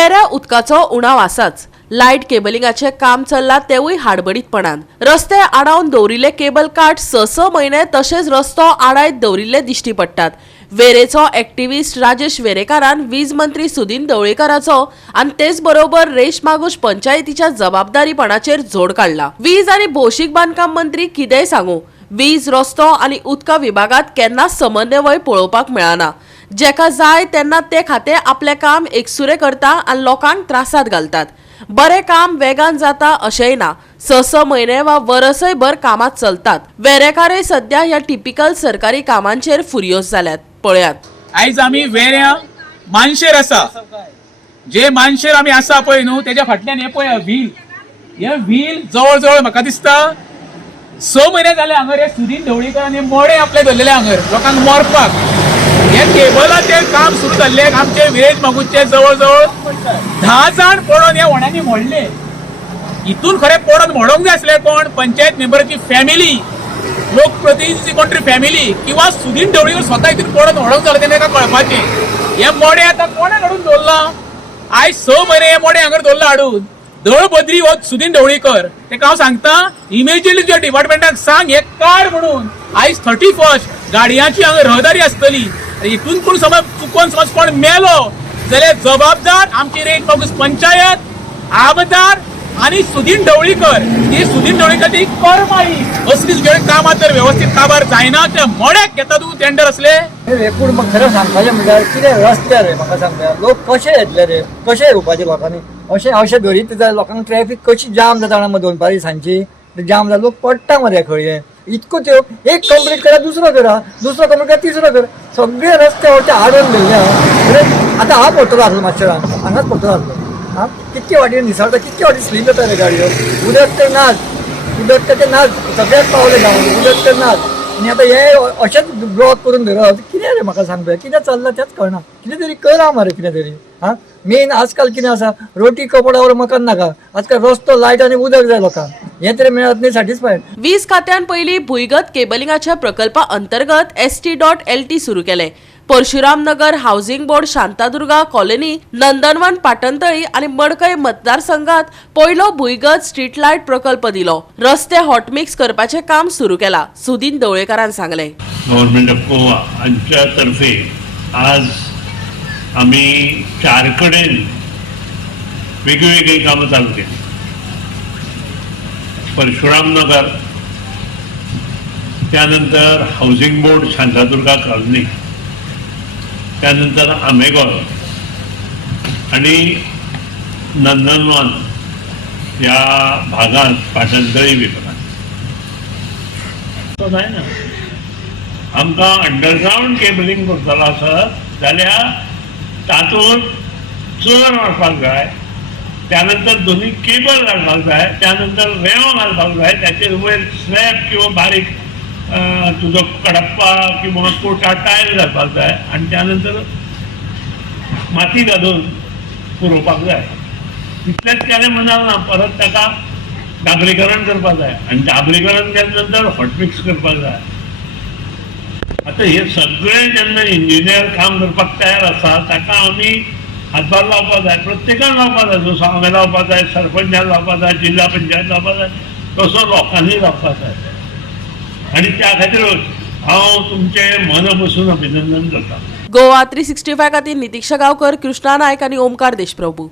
वेऱ्या उदकाचो उणाव आसाच। लायट केबलिंगाचे काम चल्ला तेवूय हाडबडीतपणान। रस्ते आडावन दवरिल्ले केबल काट 6 म्हयने तशेंच रस्तो आडायत दवरिल्ले दिश्टी पडटात। वेरेचो एक्टिव्हिस्ट राजेश वेरेकारान वीज मंत्री सुदीन ढवळीकराचो आनी तेच बरोबर रेश मागुश पंचायतीच्या जबाबदारीपणाचेर जोड काडला। वीज आनी भौशीक बांदकाम मंत्री कितेंय सांगू, वीज, रस्तो आनी उदका विभागात केन्नाच समन्वय पळोवपाक मेळना। जेका जाय तेन्ना ते खाते आपले काम एकसुरे करता आनी लोकांक त्रासात घालतात। बरे काम वेगान जाता अशेंय ना। 6 म्हयने वा वर्सय भर कामात चलतात। वेरेकारे सध्या ह्या टिपिकल सरकारी कामांचेर फुरियोस जाल्यात। पळयात, आयज आमी वेऱ्या मानशेर आसा। जे मानशेर आमी आसा पळय न्हू, तेज्या फाटल्यान हे पळय व्हील, हे व्हील जवळ जवळ म्हाका दिसता 6 म्हयने जाले हांगर हे सुदीन ढवळीकरान मोडे आपले धरलेले हांगर लोकांक मरपाक। हे केबलाचेर काम सुरू जाल्ले आमचे विरेज मागुचे जवळ जवळ 10 जाण पडून हे वण्यांनी मोडले। इतून खरे पडून मोडोंक जाय आसले कोण? पंचायत मेंबराची फॅमिली, लोकप्रतिनिधीची कोण तरी फॅमिली किंवा सुदीन ढवळीकर स्वता इतून पडून मोडोंक जालें तें ताका कळपाचें। हे मोडे आतां कोणें हाडून दवरला? आयज 6 म्हयने हे मोडे हांगर दवरला हाडून। दळबद्री हो सुदीन ढवळीकर, तेका हांव सांगता इमिजिएटली तुज्या डिपार्टमेंटाक सांग हे काड म्हणून। आयज 31 गाडयांची हांगा रहदारी आसतली। इतून कोण समज चुकोन समज कोण मेलो जाल्यार जबाबदार आमची रेट मागूस पंचायत, आमदार आणि सुदीन ढवळीकर। ही सुदीन ढवळीकर ती करमाळी असली तुझे कामां जर व्यवस्थित काबार जायना ते मोड्याक घेता तूं टेंडर असले। एकूण म्हाका खरें सांगपाचें म्हणल्यार कितें रस्ते रे, म्हाका सांगता लोक कशे येतले रे, कशे येवपाचे लोकांनी? अशें धरीत जाल्यार लोकांक ट्रॅफिक कशी जाम जाता जाणा दोनपारी सांजची जाम जाल्यार लोक पडटा मरे खंय। इतको त्यो एक कंप्लीट करा, दुसरो करा, दुसरो कंप्लीट करा, तिसरो करा, सगळे रस्ते वरचे आडून गेल्ले आतां हांव पडटलो आसलो मातशें हांगाच पडटलो आसलो। हां कितके वाटी निसळटा, कितके वाटी स्लीप जाता रे गाडयो। उदक तर नाच, उदक तर नाच, सगळ्याक पावले गांवांत उदक तर नाच। आनी आतां हे अशेंच ब्लॉक करून धरप कितें रे? म्हाका सांग पळय कितें चल्लां तेंच कळना। कितें तरी करा मरे कितें तरी। हां मेन आजकाल कितें आसा, रोटी कपडावर मकान नाका, आजकाल रस्तो, लायट आनी उदक जाय लोकांक। हे तरी मेळत नाही सॅटिस्फायड। वीज खात्यान पयलीं भुंयगत केबलिंगाच्या प्रकल्पा अंतर्गत ST.LT सुरू केले। परशुराम नगर हाऊसिंग बोर्ड, शांतादुर्गा कॉलनी, नंदनवन पाटणतळी आणि मडकय मतदारसंघात पयलो भुंयगत स्ट्रीट लायट प्रकल्प दिलो। रस्ते हॉटमिक्स करपाचे काम सुरू केला, सुदीन ढवळीकरान सांगले। गव्हर्नमेंट ऑफ गोवा हांच्या तर्फे आज आम्ही 4 कडेन वेगवेगळी कामां चालू केली। परशुराम नगर, त्यानंतर हाऊसिंग बोर्ड शांतादुर्गा कॉलनी, त्यानंतर आमेगोळ आणि नंदनवन या भागात पाटणतळी विभागात जायना। आमकां अंडरग्राउंड केबलिंग करतलो आसत जाल्यार तातूंत चोर मारपाक जाय, त्यानंतर दोन्ही केबल घालपाक जाय, त्यानंतर रेंव घालपाक जाय, त्याचेर वयर स्लॅब किंवा बारीक तुजो कडप्पा किंवा कोटा टायल घालपाक जाय आनी त्यानंतर माती घालून पुरोवपाक जाय। इतलेंच केलें म्हणना, परत ताका डाबरीकरण करपाक जाय आनी डाबरीकरण केल्या नंतर हॉटमिक्स करपाक जाय। आतां हे सगळें जेन्ना इंजिनियर काम करपाक तयार आसा ताका आमी हातभार लावपाक जाय, प्रत्येकान लावपाक जाय। जसो हांवें लावपाक जाय, सरपंचान लावपाक जाय, जिल्हा पंचायत लावपाक जाय, तसो लोकांनी लावपाक जाय। आणि त्या खातीरच हांव तुमचें मन बसून अभिनंदन करता। गोवा 365 खातीर नितीक्षा गांवकर, कृष्णा नायक आनी ओमकार देशप्रभू।